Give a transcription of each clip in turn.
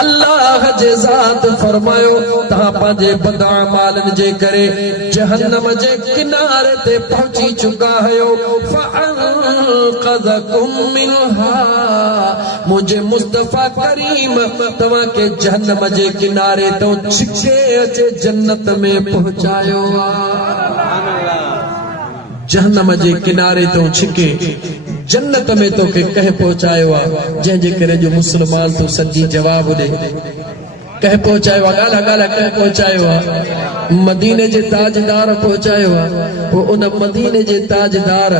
अल्लाह जे ज़ात फरमायो ता पंहिंजे बदअमालन जे करे जहन्नम जे किनारे ते पहुंची चुका आहियो फअनक़ज़कुम मिनहा मुझे मुस्तफा करीम तव्हां के जहन्नम जे किनारे तो छिके अचे जन्नत में पहुंचायो जहन्नम जे किनारे तो छिके जन्नत में तो के कह पहुंचायो जंहिंजे करे जो मुसलमान तो सजी जवाब दे कह पहुंचायो गाला गाला कह पहुंचायो मदीने जे ताजदार पहुंचायो वो उन मदीने जे ताजदार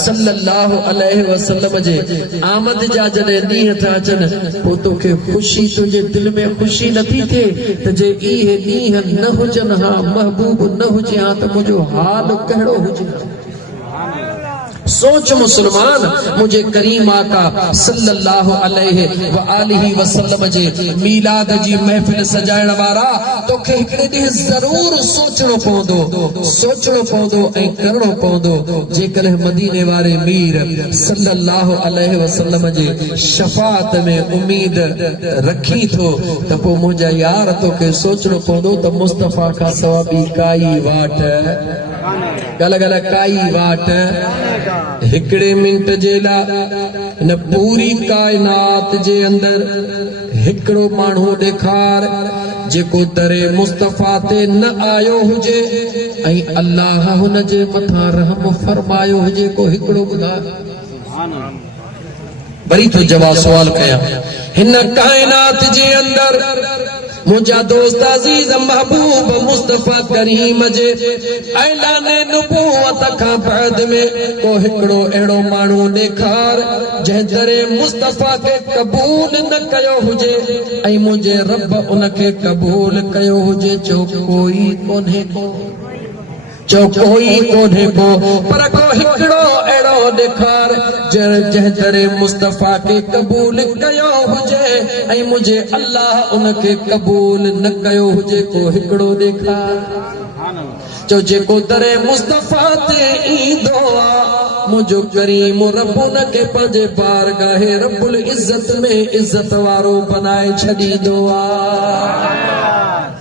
सल्लल्लाहु अलैहि वसल्लम जे आमद जा जने ॾींहं था अचनि पोइ तोखे ख़ुशी तुंहिंजे दिल में ख़ुशी नथी थिए त जे इहे ॾींहं न हुजनि हा महबूब न हुजे हा त मुंहिंजो हाल कहिड़ो हुजे सोच मुसलमान मुझे करीम आका सल्लल्लाहु अलैहि व आलिहि वसल्लम जे मीलाद जी महफिल सजाइण वारा तोखे हिकिड़े ॾींहुं ज़रूर सोचणो पवंदो ऐं करणो पवंदो जेकॾहिं मदीने वारे मीर सल्लल्लाहु अलैहि वसल्लम जे शफ़ाअत में उम्मीद रखी थो त पोइ मुंहिंजा यार तोखे सोचणो पवंदो त मुस्तफ़ा खां सवा ॿी काई वाट गल गल काई वाट हिकड़े मिंट जे लाइ न पूरी कायनात जे अंदर हिकड़ो माण्हू ॾेखार जेको दरे मुस्तफा ते न आयो हुजे ऐं अल्लाह हुन जे मथां रहम फरमायो हुजे को हिकड़ो ॿुधाए वरी तो जवाब सवाल कया हिन कायनात जे अंदर मुझा दोस्त अजीज महबूब मुस्तफा करीम जे ऐलान नबूवत खां बाद में को हिकड़ो अहिड़ो माण्हू ॾेखार जंहिं दरे मुस्तफा खे क़बूल न कयो हुजे ऐं मुंहिंजे रब उन खे क़बूल कयो हुजे चो कोई कोन्हे को पर को हिकड़ो अहिड़ो ॾेखार जंहिं दरे मुस्तफा खे क़बूल कयो हुजे ऐं मुंहिंजे अल्लाह उन खे क़बूल न कयो हुजे को हिकड़ो ॾेखार चो जेको दरे मुस्तफा ते ईंदो मुझो करीम रब उन खे पंहिंजे बारगाहे रब्बुल इज्जत में इज्जत वारो बनाए छॾींदो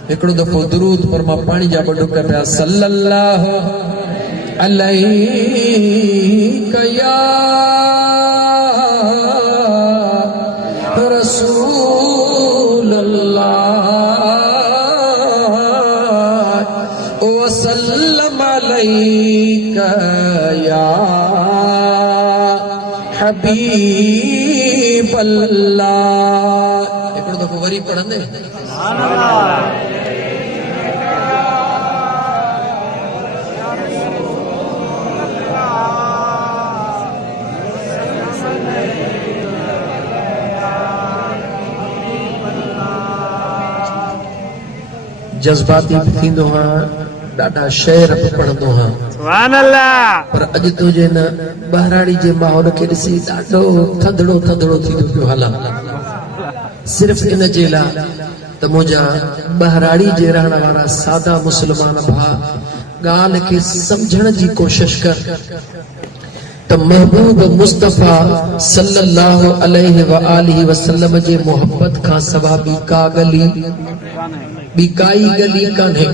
हिकड़ो दफ़ो दुरूद पर मां पाणी जा ॿ ढुक पिया सल्लल्लाहु अलैहि या रसूल अल्लाह वसल्लम अलैका या हबीब अल्लाह हिकड़ो दफ़ो वरी पढ़ंदे जज्बाती थींदो हां ॾाढा शेर पढ़ंदो हां सुभान अल्लाह पर अॼु तुंहिंजे न बहराड़ी जे माहौल खे ॾिसी ॾाढो थधड़ो थींदो पियो हलां सिर्फ़ इन जे लाइ त मुंहिंजा बहराड़ी जे रहण वारा सादा मुस्लमान भाउ ॻाल्हि खे सम्झण जी कोशिश कर त महबूब मुस्तफा सल्लल्लाहु अलैहि व आलिहि वसल्लम जे मोहब्बत खां सवा ॿी काई गली कान्हे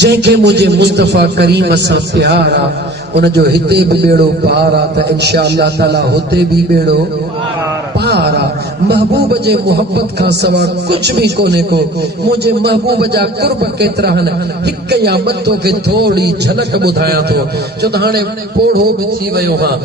जंहिंखे मुंहिंजे मुस्तफा करीम सां प्यार आहे उन जो हिते बि बेड़ो पार आहे त इंशाअल्लाह ताला हुते बि बेड़ो पार आहे महबूब जे मोहब्बत खां सवा कुछ भी कोन्हे को मुंहिंजे महबूब जा कुर्ब केतिरा आहिनि हिक या ॿ तोखे थोरी झलक ॿुधायां थो छो त हाणे पोढ़ो बि थी वियो हां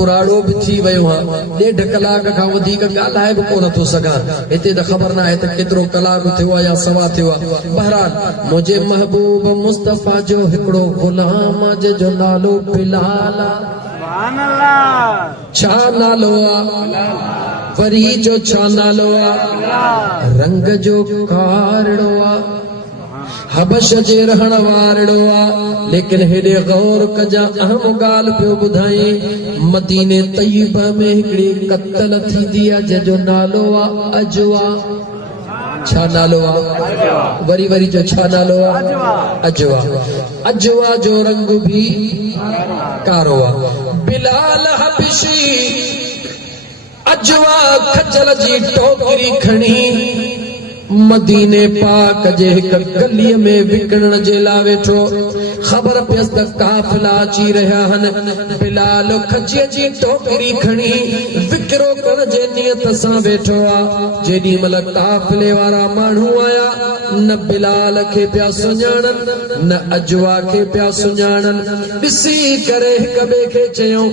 कुराड़ो बि थी वियो हां 1.5 कलाक खां वधीक ॻाल्हाए बि कोन थो सघां हिते त ख़बर न आहे त केतिरो कलाक थियो आहे या सवा थियो आहे बहरहाल मुंहिंजे महबूब मुस्तफा जो हिकड़ो गुलाम जो नालो बिलाल सुभान अल्लाह छा नालो आहे वरी जो छा नालो आहे रंग जो कारड़ो आहे हबश जे रहण वारड़ो आहे लेकिन हेॾे गौर कजा अहम ॻाल्हि पियो ॿुधाई मदीने तय्यबा में हिकिड़ी कत्ल थींदी आहे जंहिंजो नालो आहे अजवा छा नालो आहे वरी जो छा नालो आहे अजवा जो रंग भी कारो आहे बिलाल हबशी अजवा खजल जी टोकरी खणी मदीने पाक जे हिक गलीअ में विकणण जे लाइ वेठो ख़बर पियस त काफ़िला अची रहिया आहिनि बिलाल खजीअ जी टोकरी खणी विकिरो करण जे नियत सां वेठो आहे जेॾी महिल काफ़िले वारा माण्हू आया न बिलाल खे पिया सुञाणन न अजवा खे पिया सुञाणन ॾिसी करे हिक ॿिए खे चयो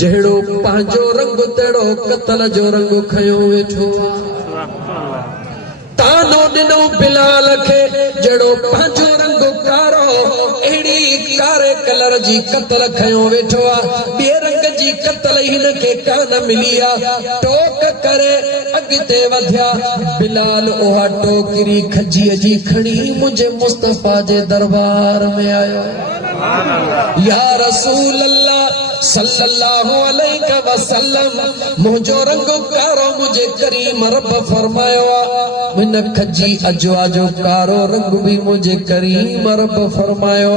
जहिड़ो पंहिंजो रंग तहिड़ो क़त्ल जो रंग खयो वेठो तानो ॾिनो बिलाल खे जहिड़ो पंहिंजो रंग कारो अहिड़ी कारे कलर जी क़त्ल खयो वेठो आहे ॿिए रंग जी क़त्ल हिन खे कान मिली आहे टोक करे अॻिते वधिया बिलाल उहा टोकरी खजीअ जी खणी मुंहिंजे मुस्तफ़ा जे दरबार में आयो या रसूल अल्लाह सल्लल्लाहु अलैहि वसल्लम मुंहिंजो रंग कारो मुझे करीम रब फरमायो मिन खजी अजवा जो कारो रंग भी मुझे करीम रब फरमायो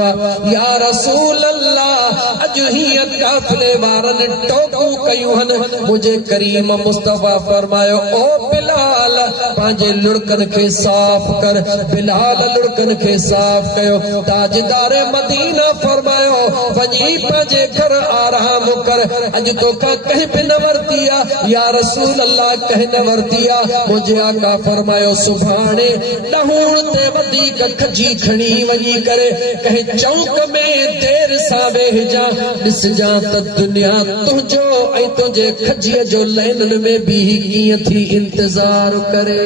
या रसूल अल्लाह अज ही काफिले वारन टोकू कयूं हन मुझे करीम मुस्तफा फरमायो ओ बिलाल पांजे लुड़कन के साफ कर बिलाल लुड़कन के साफ कयो ताजदार मदीना फरमायो वजी पांजे घर आराम कर अज तो का कह पे न वर्तिया या रसूल अल्लाह कह न वर्तिया मुझे आका फरमायो सुभाणे डहूण ते वधीक खजी खणी वञी करे कह चौक में देर सां वेहजा ॾिस जा त दुनिया तुंहिंजो ऐं तुंहिंजे खजीअ जो लैनन में भी कीअं थी इंतजार करे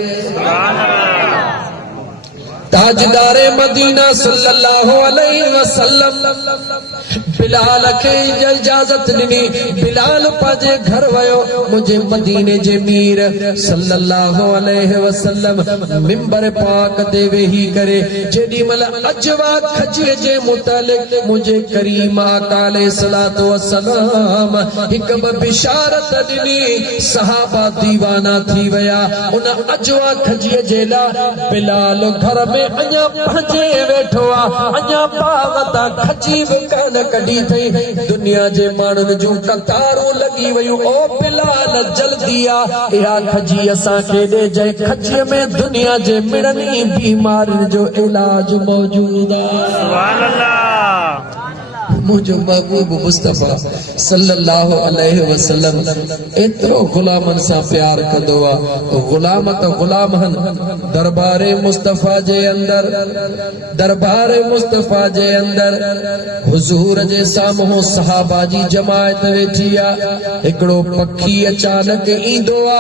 ताजदार मदीना सल्लल्लाहु अलैहि वसल्लम बिलाल के इजाजत ॾिनी बिलाल पांजे घर वयो मुझे मदीने जे मीर सल्लल्लाहु अलैहि वसल्लम मिंबर पाक ते वेही करे जेडी मल अजवा खजीअ जे मुतालिक मुझे करीम आका अलैहिस्सलातु वस्सलाम हिक बिशारत ॾिनी सहाबा दीवाना थी वया उन अजवा खजीअ जे ला बिलाल घर में अञा पंहिंजे वेठो आ अञा पावता खजी बि कान कढी थई दुनिया जे माण्हुनि जूं कतारूं लॻी वयूं ओ बिलाल जल्दी आ इहा खजी असां खे ॾे जंहिं खजीअ में दुनिया जे मिड़नी बीमारियुनि जो इलाज मौजूद आहे सुभान अल्लाह मुझो महबूब मुस्तफा सल्लल्लाहु अलैहि वसल्लम एतरो गुलामन सा प्यार कंदो आ गुलाम त गुलाम हन दरबार मुस्तफा जे अंदर हुजूर जे साम्हूं सहाबा जी जमायत वेठी आ हिकड़ो पखी अचानक ईंदो आ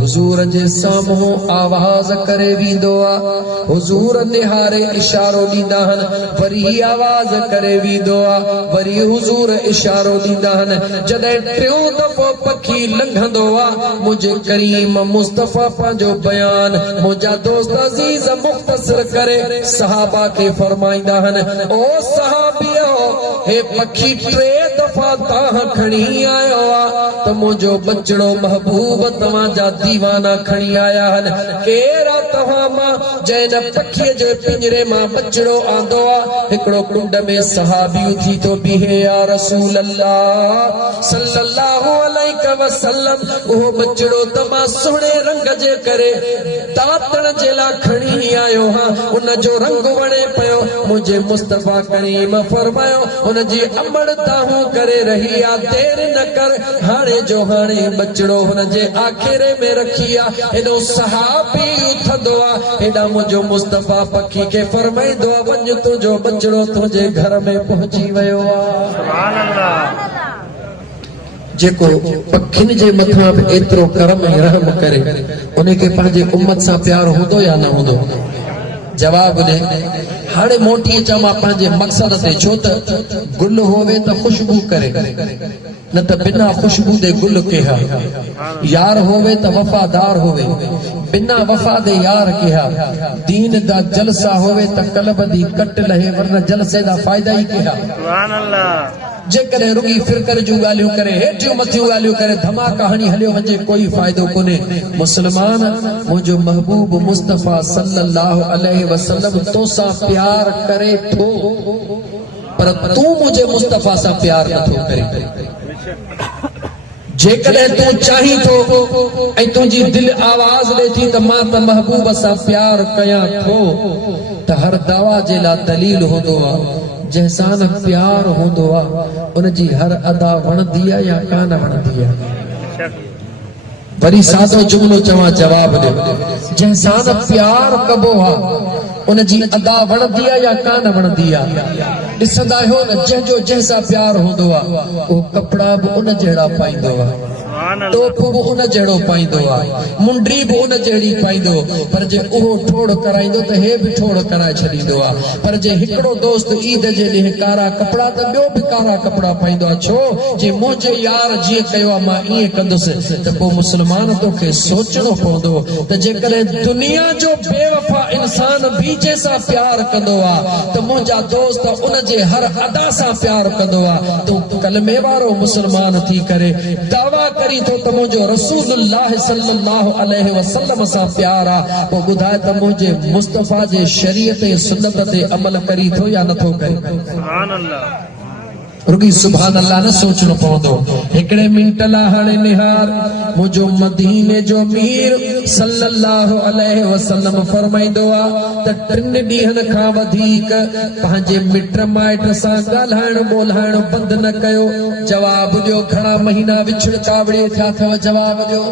हुजूर जे साम्हूं आवाज करे वींदो आ हुजूर निहारे इशारो ॾींदा हन वरी आवाज करे वींदो आ वरी हुजूर इशारो ॾींदा आहिनि जॾहिं टियों दफ़ो पखी लंघंदो आहे मुंहिंजे करीम मुस्तफ़ा पंहिंजो बयान मुंहिंजा दोस्त अज़ीज़ मुख़्तसर करे सहाबा खे फरमाईंदा आहिनि ओ सहाबियो हे पखी टे दफ़ा तव्हां खणी आयो आहे त मुंहिंजो बचड़ो महबूब तव्हांजा दीवाना खणी आया आहिनि केरु आहे तव्हां मां जंहिं पखीअ जे पिंजरे मां बचड़ो आंदो आहे हिकिड़ो कुंड में सहाबियूं थी तो बीहे या रसूल अल्लाह सल्लल्लाहु अलैहि वसल्लम वो बचड़ो तमा सोहणे रंग जे करे दातण जे ला खणी आयो हां उन जो रंग वणे पयो मुझे मुस्तफा करीम फरमायो उन जी अमड़ ताहू करे रही आ देर न कर हाणे जो हाणे बचड़ो हुन जे आखिरे में रखी आ एडो सहाबी उथंदो आ एडा मुझो मुस्तफा पखी के फरमाईंदो आ वञ तुंहिंजो बचड़ो तुंहिंजे घर में पहुची वयो आ सुभान अल्लाह जेको पखिन जे मथा पे एतरो करम ऐं रहम करे उन के पंहिंजे उम्मत सां प्यार हूंदो या न हूंदो जवाब ॾे हाणे मोटी अचां मां पंहिंजे मक़सद ते छो त गुल होवे त खुशबू करे न त बिना खुशबू दे गुल केहा यार होवे त वफादार होवे बिना वफा दे यार केहा दीन दा जलसा होवे त कल्ब दी कट लहे वरना जलसे दा फायदा ही केहा सुभान अल्लाह जेकॾहिं रुगी फिरकर जूं ॻाल्हियूं करे हेठियूं मथियूं ॻाल्हियूं करे धमाका हणी हलियो वञे कोई फ़ाइदो कोन्हे मुस्लमान मुंहिंजो महबूब मुस्तफ़ा सल्लल्लाहु अलैहि वसल्लम तोसां प्यार करे थो पर तूं मुंहिंजे मुस्तफ़ा सां प्यार नथो करे जेकॾहिं तूं चाहीं थो ऐं तुंहिंजी दिलि आवाज़ ॾे थी त मां त महबूब सां प्यार कयां थो, त हर दवा जे लाइ दलील हूंदो आहे। जंहिंसां न प्यार हूंदो आहे उनजी हर अदा वणंदी आहे या कान वणंदी आहे। वरी सादो जुमलो चवां जवाब ॾियो, जंहिंसां न प्यार कबो आहे उनजी अदा वणंदी आहे या कान वणंदी आहे। ॾिसंदा आहियो न, जंहिंजो जंहिंसां प्यार हूंदो आहे उहो कपिड़ा बि उन जहिड़ा पाईंदो आहे, टोप बि उन जहिड़ो पाईंदो आहे, मुंडी बि उन जहिड़ी पाईंदो। पर जे उहो ठोड़ कराईंदो त हे बि ठोड़ कराए छॾींदो आहे। पर जे हिकिड़ो दोस्त ईद जे ॾींहुं कारा कपिड़ा त ॿियो बि कारा कपिड़ा पाईंदो आहे। छो जे मुंहिंजे यार जीअं कयो आहे मां ईअं कंदुसि, त पोइ मुस्लमान तोखे सोचणो पवंदो त जेकॾहिं दुनिया जो बेवफा इंसान बि जंहिंसां प्यार कंदो आहे त मुंहिंजा दोस्त उन जे हर अदा सां प्यार कंदो आहे। तूं कलमे वारो मुस्लमान थी करे दावा करी थो त मुंहिंजो रसूलुल्लाह सल्लल्लाहु अलैहि वसल्लम सां प्यार आहे, पोइ ॿुधाए त मुंहिंजे मुस्तफ़ा जे शरीयत ऐं सुन्नत ते अमल करी थो या नथो करे। सुभान अल्लाह। रुगी सुभान अल्लाह न सोचणो पवंदो। हिकिड़े मिंट लाइ हाणे निहार, मुंहिंजो मदीने जो मीर सल्लल्लाहु अलैहि वसल्लम फरमाईंदो आहे त 3 ॾींहनि खां वधीक पंहिंजे मिट माइट सां ॻाल्हाइण ॿोल्हाइण बंदि न कयो। जवाब ॾियो, घणा महीना विछड़ कावड़े थिया अथव? जवाब ॾियो,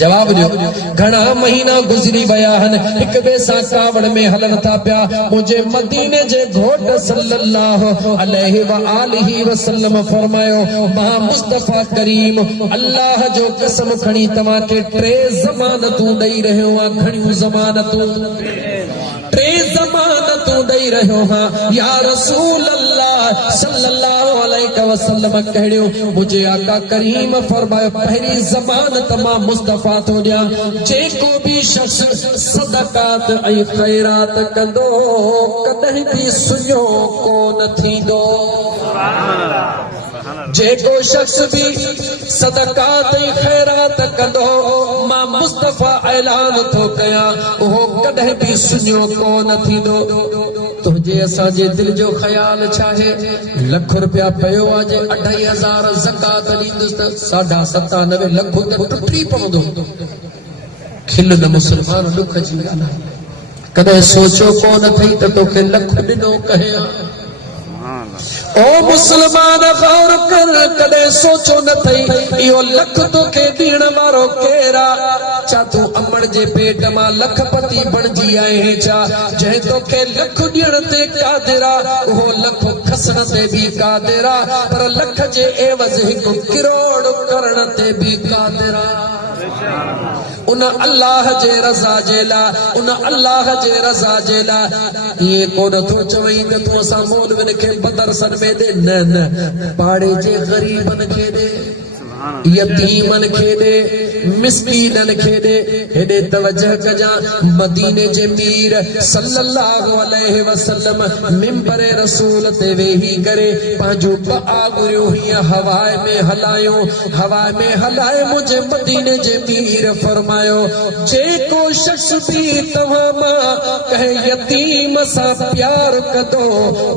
जवाब ॾियो। घणा महीना गुज़री विया आहिनि, हिक ॿिए सां कावड़ में हलनि था पिया। मुंहिंजे मदीने जे घोट सल्लल्लाहु अलैहि वआलिहि वसल्लम फरमायो, मां मुस्तफ़ा करीम अल्लाह जो कसम खणी तव्हांखे 3 ज़मानतूं ॾेई रहियो आहियां। घणियूं ज़मानतूं? 3 ज़मानतूं ॾेई रहियो हां या रसूल अल्लाह सल्लल्लाहु अलैहि वसल्लम। कहिड़ियूं? मुंहिंजे आका करीम फरमायो, पहिरीं ज़मानत मां मुस्तफ़ा थो ॾियां, जेको बि शख़्स सदक़ात ऐं ख़ैरात कंदो कॾहिं बि सुञो कोन थींदो। जेको शख़्स भी सदक़ात ऐं ख़ैरात कंदो, मां मुस्तफ़ा ऐलान थो कयां, उहो कॾहिं बि सुञो कोन थींदो। तुंहिंजे असांजे दिलि जो ख़्याल छा आहे? लख रुपया पियो आहे, जे 2500 ज़कात ॾींदुसि त 97.5 लख त टुटी पवंदो। खिल न मुस्लमान, ॾुख जी ॻाल्हि आहे। कॾहिं सोचो कोन अथई त तोखे लख ॾिनो कहिं? ओ मुस्लमान गौर कर, कॾहिं सोचो न थई इहो लख तोखे ॾियण वारो केरु आहे? छा तूं अमड़ जे पेट मां लखपति बणिजी आहीं छा? जंहिं तोखे लख ॾियण ते क़ादिर आहे, उहो लख खसण ते बि क़ादिर आहे, पर लख जे एवज़ 1 करोड़ करण ते बि क़ादिर आहे। उन अल्लाह जे रज़ा जे लाइ, उन अल्लाह जे रज़ा जे लाइ ये कोन थो चवई त तूं असां मौलविन खे मदरसन में दे। न न, पाड़े जे ग़रीबन खे दे, यतीमन खे दे, मिस्कीनन खे दे। हेॾे तवजह कजां, मदीने जे मीर सल्लल्लाहु अलैहि वसल्लम मिंबर रसूल ते वेही करे पंहिंजो आगुरियूं हीअं हवाए में हलायो। हवाए में हलाए मुंहिंजे मदीने जे मीर फरमायो, जेको शख़्स भी तव्हां मां कंहिं यतीम सां प्यार कंदो,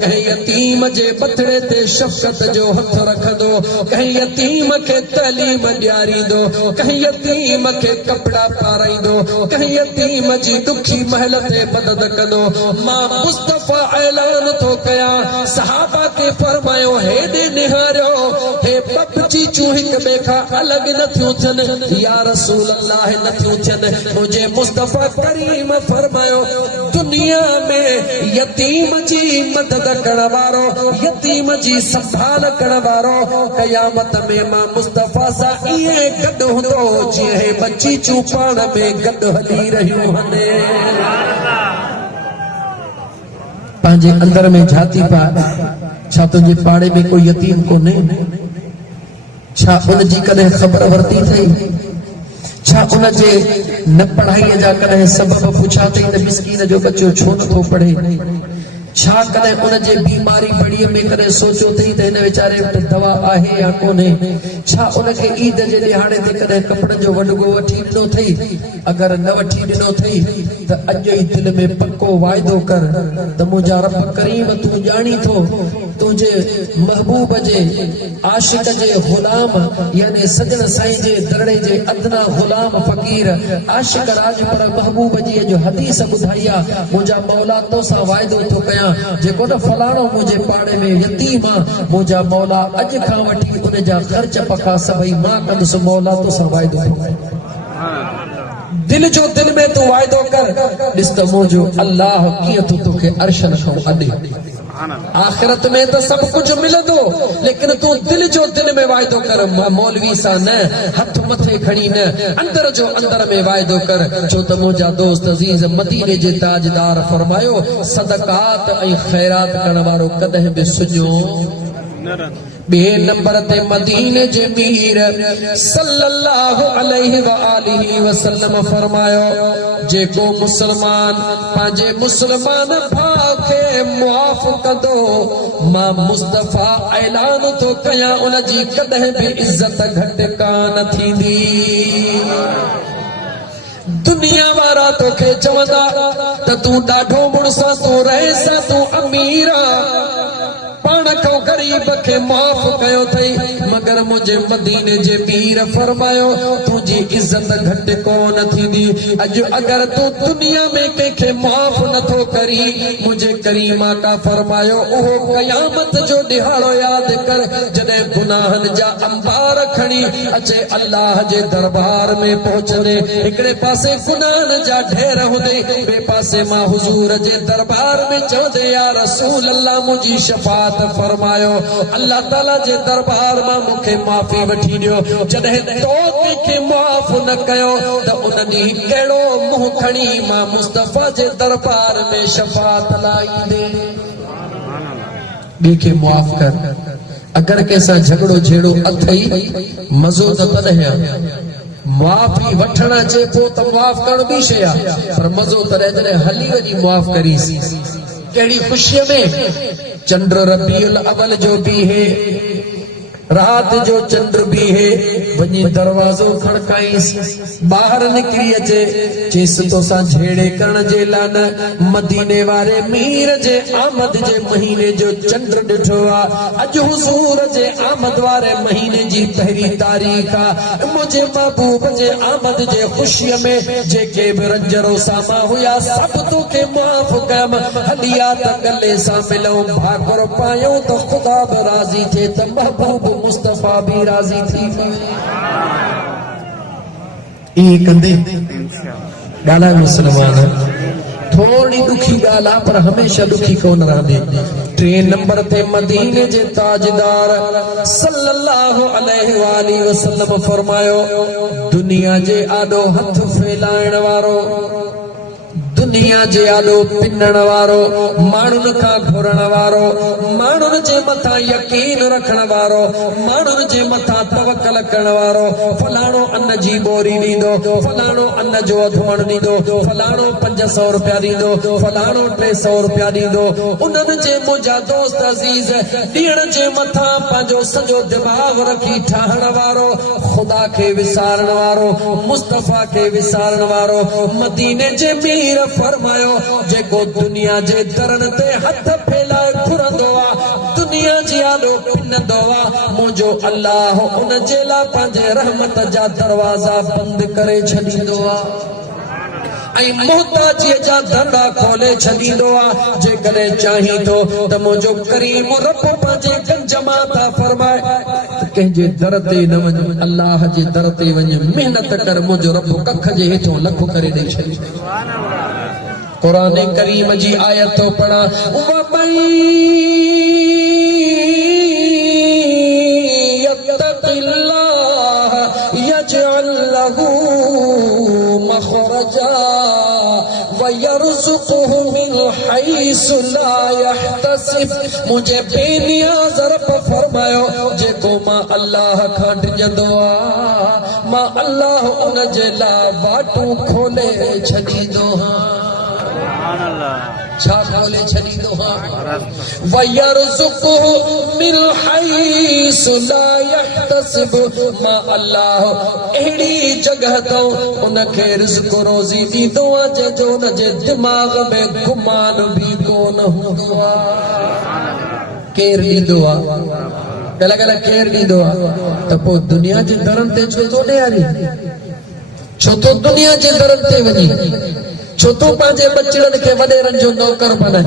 कंहिं यतीम जे बथड़े ते शफ़क़त जो हथ रखंदो, कंहिं यतीम खे तालीम ॾियारींदो, कंहिं यतीम खे कपड़ा पाराईंदो, कंहिं यतीम जी दुखी महल ते मदद कंदो, मां मुस्तफ़ा ऐलान थो कयां। सहाबा खे फरमायो, हेॾे निहारियो, हे बपची चूं हिक ॿिए खां अलॻि न थियूं थियनि या रसूल अल्लाह न थियूं थियनि। मुंहिंजे मुस्तफ़ा करीम फरमायो, दुनिया में यतीम जी मदद करण वारो, यतीम जी संभाल करण वारो क़यामत में मां मुस्तफ़ा सां ईअं गॾु हूंदो जीअं हे बची चूं पाण में गॾु हली रहियूं आहिनि। पंहिंजे अंदर में झाती पा, छा तुंहिंजे पाड़े में कोई यतीम कोन्हे? छा उनजी कॾहिं ख़बर वरिती अथई? छा उनजे न पढ़ाईअ जा कॾहिं सबब पुछा अथई त मिस्कीन जो बच्चो छो नथो पढ़े? छा कदे उन जे बीमारी बड़ी में करे सोचो थई त हिन वीचारे वटि दवा आहे या कोन्हे छा उन खे ईद जे ॾिहाड़े ते कदे कपड़न जो वॾगो वठी ॾिनो थई अगर न वठी ॾिनो थई त अॼु ई दिल में पक्को वाइदो कर त मुंहिंजा रब करीम तूं ॼाणी थो तुंहिंजे महबूब जे आशिक जे गुलाम यानी सजन साईं जे दरड़े जे अदना गुलाम फकीर आशिक राज पर महबूब जी जो हदीस ॿुधाई आहे मुंहिंजा मौला तोसां वाइदो थो कयां जेको न फलाणो मुंहिंजे पाड़े में यतीम आहे मुंहिंजा मौला अॼु खां वठी उन जा ख़र्च पका सभई मां कंदुसि मौला तोसां वाइदो थो कयां दिल जो दिल में तू वाइदो कर ॾिस त मुंहिंजो अल्लाह कीअं तूं तोखे अर्शन खां अॾे आखिरत में तो सब कुछ मिलंदो लेकिन तू दिल जो दिल में वाइदो कर मौलवी सा न हथ मथे खणी न अंदर जो अंदर में वाइदो कर छो त मुंहिंजा दोस्त अजीज मदीने जे ताजदार फरमायो सदकात ऐं खैरात करण वारो कदहिं बि सुञो बे नंबर ते मदीने जे मीर सल्लल्लाहु अलैहि व आलिहि वसल्लम फरमायो जेको मुसलमान पंहिंजे मुसलमान भाउ खे मुआफ़ कंदो मां मुस्तफा ऐलान थो कयां उन जी कॾहिं बि इज्जत घटि कान थींदी दुनिया वारा तोखे चवंदा त तूं ॾाढो मुड़सा तूं रहे तूं अमीर पाण खां गरीब खे माफ़ कयो अथई मगर मुंहिंजे मदीने जे मीर फरमायो तुंहिंजी इज़त घटि कोन थींदी अॼु अगर तूं दुनिया में कंहिंखे माफ़ नथो करी मुंहिंजे करीमा का फरमायो उहो क़यामत जो ॾिहाड़ो यादि कर जॾहिं गुनाहनि जा अंबार खणी अचे अल्लाह जे दरबार में पहुचंदे हिकिड़े पासे गुनाहनि जा ढेर हूंदे ॿिए पासे मां हुज़ूर जे दरबार में चवंदे या रसूल अल्लाह मुंहिंजी शफ़ाअत फरमायो अल्लाह ताला जे दरबार मां मूंखे माफ़ी वठी ॾियो जॾहिं तो कंहिंखे माफ़ न कयो त उन ॾींहुं कहिड़ो मुंहुं खणी मां मुस्तफा जे दरबार में शफ़ाअत लाइ ईंदे ॿिए खे माफ़ कर अगर कंहिंसां झगड़ो झेड़ो अथई मज़ो त तॾहिं माफ़ी वठण अचे पोइ त माफ़ करण ॿी शइ आहे पर मज़ो तॾहिं जॾहिं हली वञी माफ़ करीसि कहिड़ी ख़ुशीअ में चंद्र रबीउल अवल जो भी है रात जो चंद्र भी है वञी दरवाज़ो खड़काईस बाहर निकरी अचे चेस तोसां झेड़े करण जे लाइ न मदीने वारे मीर जे आमद जे महीने जो चंद्र ॾिठो आहे अॼु हुज़ूर जे आमद वारे महीने जी पहिरीं तारीख़ आहे मुंहिंजे महबूब जे आमद जे ख़ुशीअ में जेके बि रंज रोसामा हुया सभु तोखे माफ़ कयमि हलिया त गले सां मिलूं भाकुर पायूं त ख़ुदा बि राज़ी थिए त महबूब मुस्तफा भी राजी थी कंदे ॻाल्हि मुसलमान थोड़ी दुखी ॻाल्हि आहे पर हमेशा दुखी कोन रहंदी टे नंबर ते मदीने जे ताजदार सल्लल्लाहु अलैहि वाली वसल्लम फरमायो दुनिया जे आॾो हथ फैलाइण वारो दुनिया जे आॾो पिनण वारो माण्हुनि खां घुरण वारो माण्हुनि जे मथां यकीन रखण वारो माण्हुनि जे मथां तवकल करण वारो फलाणो अन्न जी बोरी ॾींदो फलाणो अन्न जो अधवण ॾींदो फलाणो 500 रुपया ॾींदो फलाणो 300 रुपया ॾींदो उन्हनि जे मुंहिंजा दोस्त अज़ीज़ ॾियण जे मथां पंहिंजो सॼो दिमाग़ रखी ठाहण वारो ख़ुदा खे विसारण वारो मुस्तफा खे विसारण वारो मदीने जे मीर फरमायो जेको दुनिया जे दरन ते हथ फैलाए घुरंदो आहे दुनिया जी आॾो पिनंदो आहे मुंहिंजो अल्लाह उन जे लाइ पंहिंजे रहमत जा दरवाज़ा बंदि करे छॾींदो आहे ऐं मोहताजीअ जा दरड़ा खोले छॾींदो आहे जेकॾहिं चाही थो त मुंहिंजो करीम रब पंहिंजे गंज मां था फरमाए कंहिंजे दर ते न वञ अल्लाह जे दर ते वञ महिनत कर मुंहिंजो रब कख जे हेठो लखो करे ॾेई छॾे कुरान करीम जी आयत तो पढ़ा यत्तक़िल्लाह यजअल लहू मखरजा वयरज़ुक़हु मिन हैसु ला यहतसिब मुझे बेनियाज़ रब फरमायो जेको मां अल्लाह खां डिॼंदो आहे मां अल्लाह उन जे लाइ वाटूं खोले छॾींदो आहियां। छा खोले छॾींदो वयरज़ुक़ुहु मिन हैसु ला यहतसिब मां अल्लाह अहिड़ी जगह तो उनखे रिज़्क़ रोज़ी ॾींदो आहे जंहिंजो उनजे दिमाग़ में गुमान भी कोन हूंदो आहे केरु ॾींदो आहे गला केरु ॾींदो आहे त पोइ दुनिया जे दरनि ते छो थो ॾियारी छो तो दुनिया जे दरनि ते वञी छो तो पंहिंजे बचड़नि खे वॾेरनि जो नौकर बणाए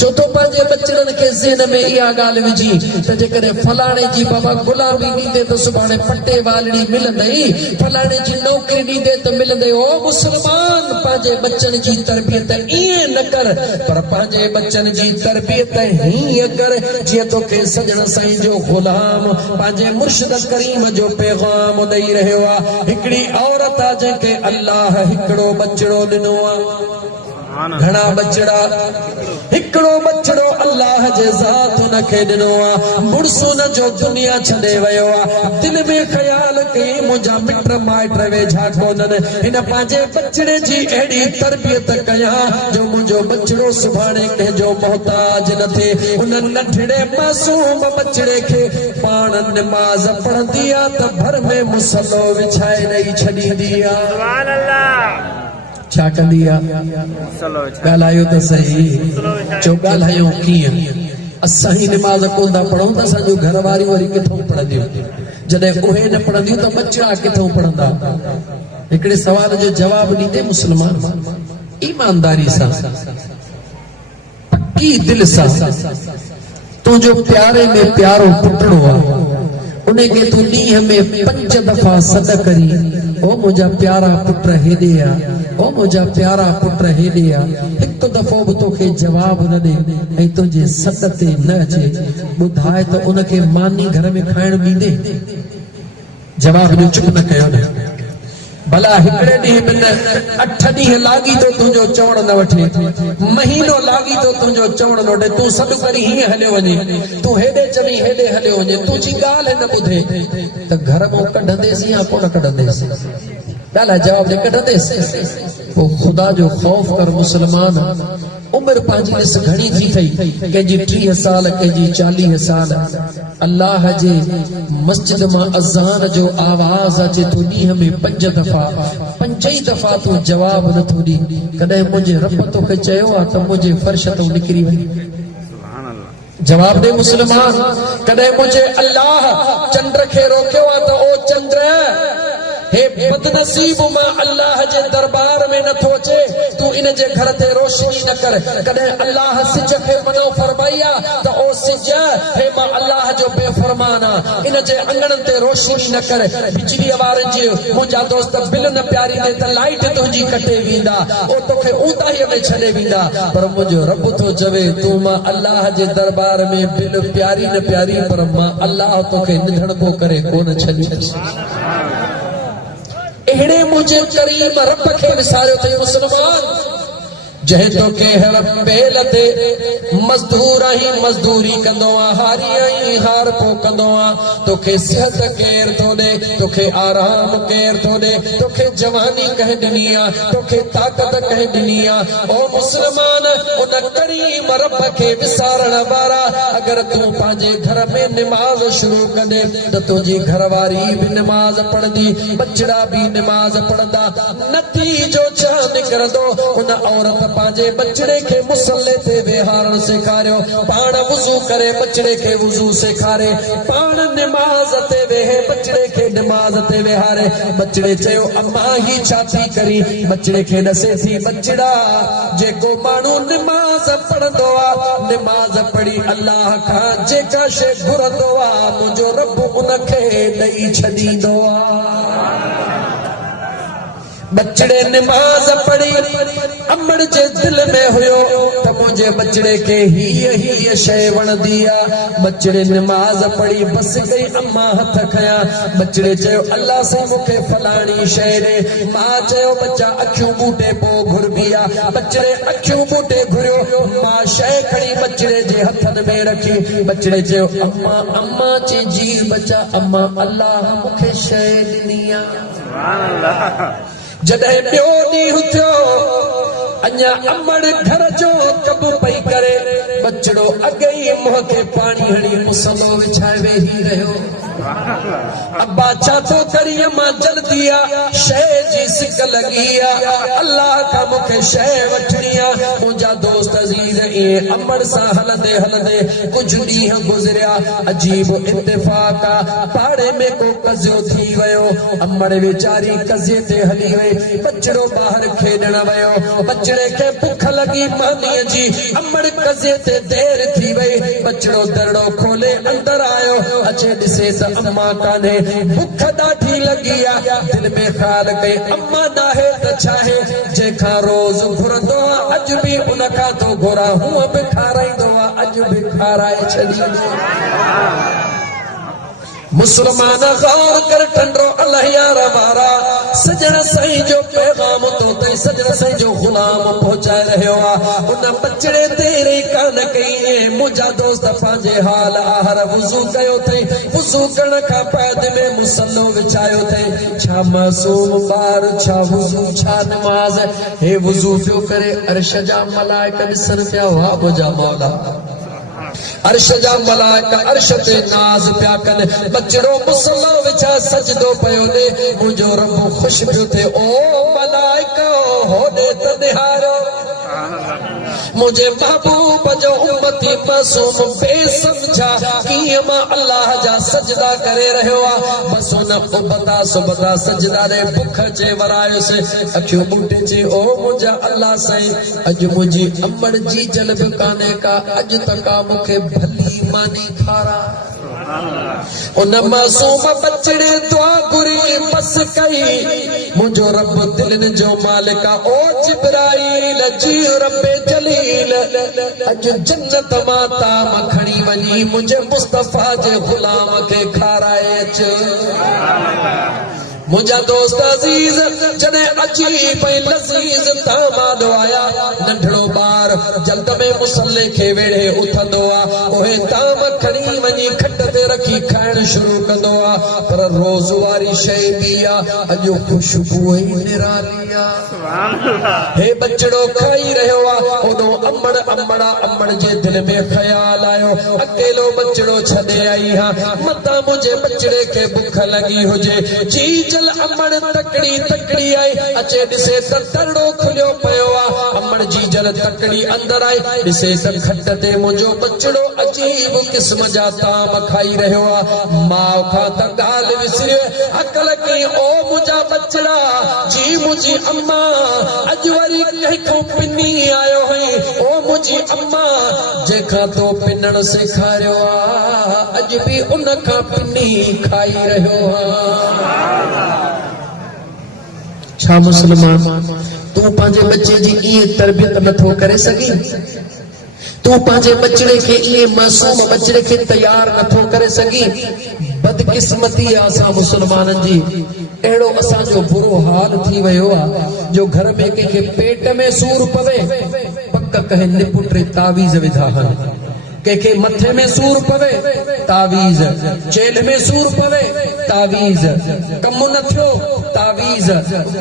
छो तो पंहिंजे बचड़नि खे ज़हन में इहा ॻाल्हि विझी त जेकॾहिं फलाणे जी बाबा गुलामी ॾींदे त सुभाणे पटे वालड़ी मिलंदई फलाणे जी नौकरी ॾींदे त मिलंदई ओ मुस्लमान पंहिंजे बचनि जी तरबियत ईअं न कर पर पंहिंजे बचनि जी तरबियत हीअं कर जीअं तोखे सजण साईं जो गुलाम पंहिंजे मुर्शिद करीम जो पैगाम ॾेई रहियो आहे हिकिड़ी औरत आहे जंहिंखे अल्लाह हिकिड़ो बचड़ो ॾिनो घणा बचड़ा हिकिड़ो बचड़ो अल्लाह जे ज़ात उनखे ॾिनो आहे मुड़ुस उन जो दुनिया छॾे वियो आहे दिलि में ख़्याल कई मुंहिंजा मिट माइट वेझा कोन्हनि हिन पंहिंजे बचड़े जी अहिड़ी तरबियत कयां जो मुंहिंजो बचड़ो सुभाणे कंहिंजो मोहताज न थिए उन नंढड़े मासूम बचड़े खे पाण निमाज़ पढ़ंदी आहे त भर में मुसलो विछाए ॾेई छॾींदी आहे सुभान अल्लाह छा कंदी आहे ॻाल्हायो त सही चो ॻाल्हायूं कीअं असां ही निमाज़ कोन था पढ़ूं त असांजो घर वारियूं वरी किथां पढ़ंदियूं जॾहिं उहे न पढ़ंदियूं त बच्चा किथां पढ़ंदा हिकिड़े सवाल जो जवाब ॾींदे मुस्लमान ईमानदारी सां पक्की दिलि सां तुंहिंजो प्यारे में प्यारो पुटड़ो आहे उनखे तूं ॾींहं में 5 दफ़ा सॾ करी ओ मुंहिंजा प्यारा पुट हेॾे आ ओ मुंहिंजा प्यारा पुट हेॾे आ हिकु दफ़ो बि तोखे जवाब न ॾे ऐं तुंहिंजे सॾ ते न अचे ॿुधाए त उनखे मानी घर में खाइण ॾींदे जवाब ॾियो चुप न कयो न भला हिकिड़े ॾींहं में न 8 ॾींहं लागी तो तुंहिंजो चवण न वठे महीनो लागी तो तुंहिंजो चवण न वठे तूं सॾु करी हीअं हलियो वञे तूं हेॾे चवी हेॾे हलियो वञे तुंहिंजी ॻाल्हि न ॿुधे त घर मां कढंदेसि या कोन कढंदेसि ॻाल्हि जवाब ॾे कढंदेसि पोइ ख़ुदा जो ख़ौफ़ कर मुस्लमान उम्र पंहिंजी ॾिस घणी थी अथई कंहिंजी 30 साल कंहिंजी 40 साल अल्लाह जे मस्जिद मां अज़ान जो आवाज़ अचे तो ॾींहं में 5 दफ़ा 5 दफ़ा तूं जवाब नथो ॾी कॾहिं मुंहिंजे रब तोखे चयो आहे त मुंहिंजे फर्श तूं निकिरी वञ जवाब ॾे मुस्लमान कॾहिं मुंहिंजे अल्लाह चंड खे रोकियो आहे त ओ चंड हे बदनसीब मां अल्लाह जे दरबार में नथो अचे तूं इन जे घर ते रोशनी न कर कॾहिं अल्लाह सिज खे मनो फरमाई आहे त ओ सिज हे मां अल्लाह जो बेफरमान आहियां इन जे अंगणनि ते रोशनी न कर बिजली वारनि जी मुंहिंजा दोस्त बिल न प्यारी दे त लाइट तुंहिंजी कटे वेंदा ओ तोखे ऊंदाहीअ में छॾे वेंदा पर मुंहिंजो रब थो चवे तूं मां अल्लाह जे दरबार में बिल प्यारी न प्यारी पर मां अल्लाह तोखे निधड़बो करे कोन छॾींदुसि अहिड़े मुंहिंजे करीम रब खे विसारियो अथई मुस्लमान जंहिं तोखे हर बेल ते मज़दूर आहीं मज़दूरी कंदो आहे हारी आहीं हार पो कंदो आहे तोखे सिहत केरु थो ॾे तोखे आराम केरु थो ॾे तोखे जवानी कंहिं ॾिनी आहे तोखे ताक़त कंहिं ॾिनी आहे ओ मुस्लमान उन करीम रब खे विसारण वारा अगरि तूं पंहिंजे घर में निमाज़ शुरू कंदे त तुंहिंजी घरवारी बि निमाज़ पढ़ंदी बचड़ा बि निमाज़ पढ़ंदा नतीजो छा निकिरंदो उन औरत पंहिंजे बचड़े खे मुसले ते वेहारण सेखारियो पाण वुज़ू करे बचड़े खे वुज़ू सेखारे पाण निमाज़ ते वेहे बचड़े खे निमाज़ ते वेहारे बचड़े चयो अम्मा ही छा थी करी बचड़े खे ॾसे थी बचड़ा जेको माण्हू निमाज़ पढ़ंदो आहे निमाज़ पढ़ी अल्लाह खां जेका शइ घुरंदो आहे मुंहिंजो रब उनखे ॾेई छॾींदो आहे बचड़े निमाज़ पढ़ी अमड़ जे दिल में हुयो त मुंहिंजे बचड़े खे हीअ शइ वणंदी आहे बचड़े निमाज़ पढ़ी बस कई अम्मा हथ खयां बचड़े चयो अल्लाह सां मूंखे फलाणी शइ ॾे मां चयो बच्चा अखियूं ॿूटे पोइ घुरबी आहे बचड़े अखियूं ॿूटे घुरियो मां शइ खणी बचड़े जे हथनि में रखी बचड़े चयो अम्मा अम्मा चइजी बच्चा अम्मा अल्लाह मूंखे शइ ॾिनी आहे जॾहिं ॿियो ॾींहुं थियो अञा अमड़ घर जो करे बचड़ो अगे ही मुंह के पानी हणी मुसलो विछाए वेही रहियो अब्बा चातो करी अम्मा जल्दी आ शय जी सिक लगी आ अल्लाह का मुखे शय वठनिया मुंजा दोस्त अजीज ए अमर सा हलदे हलदे कुछ ॾींहं गुज़रिया अजीब इत्तेफाक पाड़े में को कज़ियो थी वयो अमर वेचारी कज़िए ते हली वई बचड़ो बाहर खेडण वयो बचड़े के भुख लगी मानीअ जी अमर कज़िए ते देर थी वई बचड़ो दरड़ो खोले अंदर आयो अचे ॾिसे त अम्मा काने भुख ॾाढी लगी आ दिल में ख़्याल कई अम्मा नाहे त छाहे जेखा रोज घुरंदो आ अज भी उन खां तो घुरा हूअ भी खाराईंदो आ अज भी खाराए छॾींदो मुसलमान गौर कर ठंडो अल्लाह यार वारा सजन सही जो पैगाम तो ते सजन सही जो गुलाम पहुंचाए रहियो आ उन बचड़े तेरे कान कई मुंजा दोस्त पांजे हाल आहर वुजू कयो थे वुजू करण का बाद में मुसल्लो विछायो थे छा मासूम बार छा वुजू छा नमाज हे वुजू पियो करे अर्श जा मलाइका ॾिसण पिया वाह मुंजा मौला अर्श जा मलाइका अर्श ते नाज पिया कन बचड़ो मुसल्लो विछा सजदो पयो दे मुंजो रब खुश पियो थे ओ मलाइका होॾे त निहारो मुझे महबूब जो उम्मती मासूम बेसमझा कीअं मां अल्लाह जा सजदा करे रहियो आ बस उन उबता सुबता सजदा रे भुख जे वरायोसि अखियूं ॿूटे जे ओ मुंहिंजा अल्लाह साईं अॼु मुंहिंजी अमड़ जी जल्ब कान्हे का अॼु तका मूंखे भली मानी खारा उन मासूम बचड़े दुआ घुरी बस कई मुंहिंजो रब दिलनि जो मालिक ओ जिब्राईल जी रब जलील अॼु जन्नत मां ताम खणी वञी मुंहिंजे मुस्तफा जे गुलाम खे खाराए अच मुंहिंजा दोस्त अज़ीज़ जॾहिं अची पई लज़ीज़ तामाद आया नंढड़ो ॿार जल्द में मुसल्ले खे वेड़े उथंदो आ उहे ताम खणी वञी खट ते रखी खाइण शुरू कंदो आ पर रोज़ वारी शइ बि आ अॼु ख़ुशबू ई निराली आ हे बचड़ो खाई रहियो आ ओॾो अमड़ अमड़ा अमड़ जे दिल में ख़्याल आयो अकेलो बचड़ो छॾे आई हा मतां मुंहिंजे बचड़े खे बुख लगी हुजे जी जल अमड़ तकड़ी तकड़ी आई अचे ॾिसे त दरड़ो खुलियो पियो आ अमड़ जी जल तकड़ी अंदर आई ॾिसे त खट ते मुंहिंजो बचड़ो अजीब क़िस्म जा ताम खाई रहियो आ माउ खां त ॻाल्हि विसरियो अकल कई ओ मुंहिंजा बचड़ा जी मुंहिंजी अम्मा अॼु वरी कंहिंखो पिनी आयो है ओ मुंहिंजी अम्मा जेखां तो पिनण सेखारियो आ अॼु बि उन खां पिनी खाई रहियो आ छा मुसलमान तू पंहिंजे बच्चे जी इएं तरबियत नथो करे सघी तू पंहिंजे बचड़े खे इएं मासूम बचड़े खे तैयार नथो करे सघी बदकिस्मती आहे असां मुसलमाननि जी अहिड़ो असांजो बुरो हाल थी वियो आहे जो घर में कंहिंखे पेट में सूर पवे पक कहे निपुट तावीज़ विधा हन कंहिंखे मथे में सूर पवे तावीज़ चेल में सूर पवे तावीज़ कम न थियो तावीज़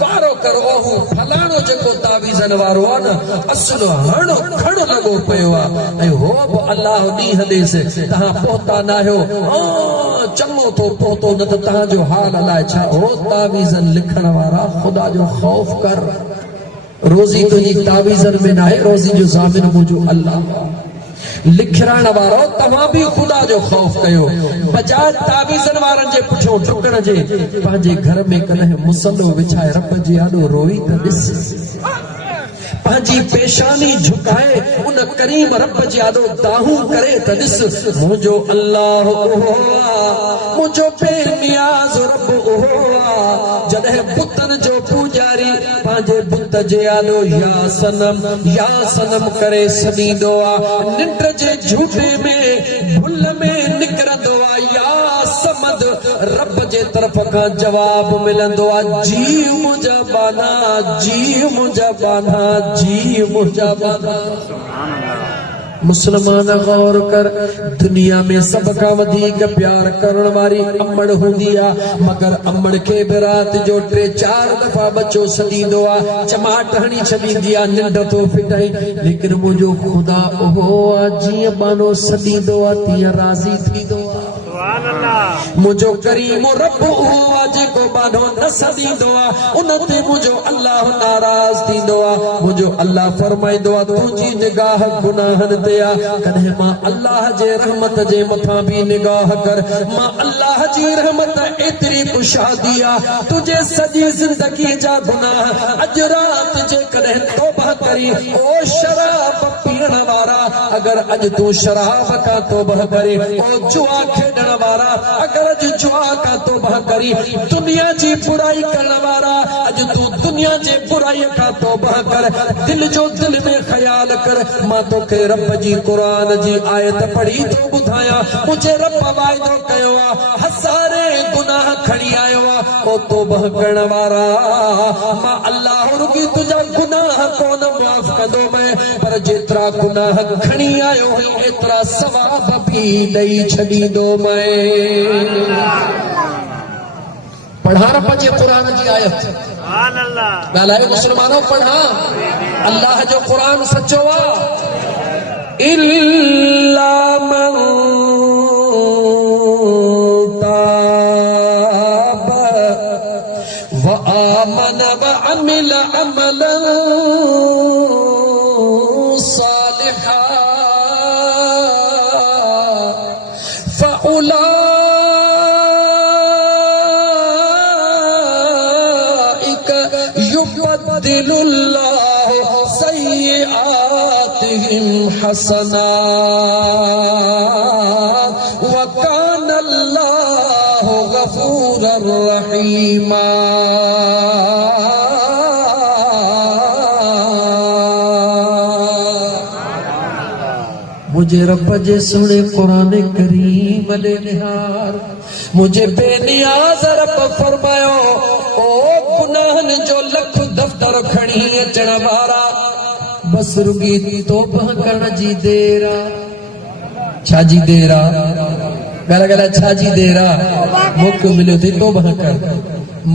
वारो करो हू फलाणो जेको तावीज़न वारो आहे न असलो हणो खणो लॻो पियो आहे ऐं हो बि अल्लाह ॾींहं ॾेसि तव्हां पहुता न आहियो चङो तो पहुतो न त तव्हांजो हाल अलाए छा हो तावीज़न लिखण वारा ख़ुदा जो ख़ौफ़ कर रोज़ी तुंहिंजी तावीज़न में न आहे रोज़ी जो ज़ामिन मुंहिंजो अल्लाह लिखराइण वारो तव्हां बि ख़ुदा जो ख़ौफ़ कयो बजाए तावीज़न वारनि जे पुठियां डुकण जे पंहिंजे घर में कॾहिं मुसल्लो विछाए रब जे आॾो रोई त ॾिस पंहिंजी पेशानी झुकाए उन करीम रब जे आॾो दाहूं करे त ॾिस मुंहिंजो अल्लाह उहो मुंहिंजो बेनियाज़ रब उहो जॾहिं बुतनि जो पूजारी पंहिंजे बुत जे आॾो या सनम करे सॾींदो आहे निंड जे झूठे में भुल में निकिरंदो आहे या समद रब जे तरफ़ खां जवाब मिलंदो आहे जी मुंहिंजा बाना जी मुंहिंजा बाना जी मुंहिंजा बाना मुसलमान गौर कर, दुनिया में सब का वधीक प्यार करण वारी अमड़ हुंदी आ, मगर अमड़ के रात जो 3-4 दफा बच्चो सदींदो आ, चमाट हणी छॾींदी आ, निंड तो फिटाई, लेकिन मुझो खुदा ओहो आ जीअं बानो सदींदो आ तीअं राज़ी थींदो आ। मुझो करीम रब उहो आ जेको बानो न सदींदो आ, उन ते मुझो अल्लाह नाराज़ थींदो आ। मुझो अल्लाह फरमाईंदो आ तुंहिंजी निगाह गुनाहनि ते आ, कॾहिं मां अल्लाह जे रहमत जे मथां भी निगाह कर, मां अल्लाह जी रहमत एतिरी कुशादी आ, तुझे सॼी ज़िंदगी जा गुनाह अॼु रात जे कॾहिं तौबा करी, ओ शराब पीअण वारा अगर अॼु तूं शराब का तौबा करे, ओ जुआ खेॾण वारा अगर अॼु जुआ का तौबा करी, दुनिया जी बुराई करण वारा अॼु तूं दुनिया जे बुराई का तौबा कर, दिल जो दिल में ख्याल कर, मां तोखे रब जी कुरान जी आयत पढ़ी तो ॿुधायां, मुझे रब वाइदो कयो आ, हज़ारे गुनाह खणी आयो आ, ओ तौबा करण वारा मां अल्लाह रुगी तुझा गुनाह कोन माफ़ कंदो मैं, पर जेतिरा गुनाह खणी आयो हुई एतिरा सवाब भी ॾेई छॾींदो मैं। पढ़ा रब जे कुरान जी आयत, ॻाल्हायो मुसलमानों, पढ़ा अल्लाह जो कुरान सचो आ। इल्ला मन ताब व आमन व अमिल अमलन सालिहा फउलाइका युबद्दिलुल्लाहु सय्यिआतिहिम हसनात व कानल्लाहु गफूरर रहीमा। मुझे रब जे सुने कुरान करीम ले निहार, मुझे बेनियाज रब फरमायो, ओ गुनाहन जो लख दफ्तर खणी अचण वारा, बस रुगी तौबा करण जी देर आ। छा जी देर आ? गला गला छा जी देर आ? मौको मिलियो थी तौबा कर,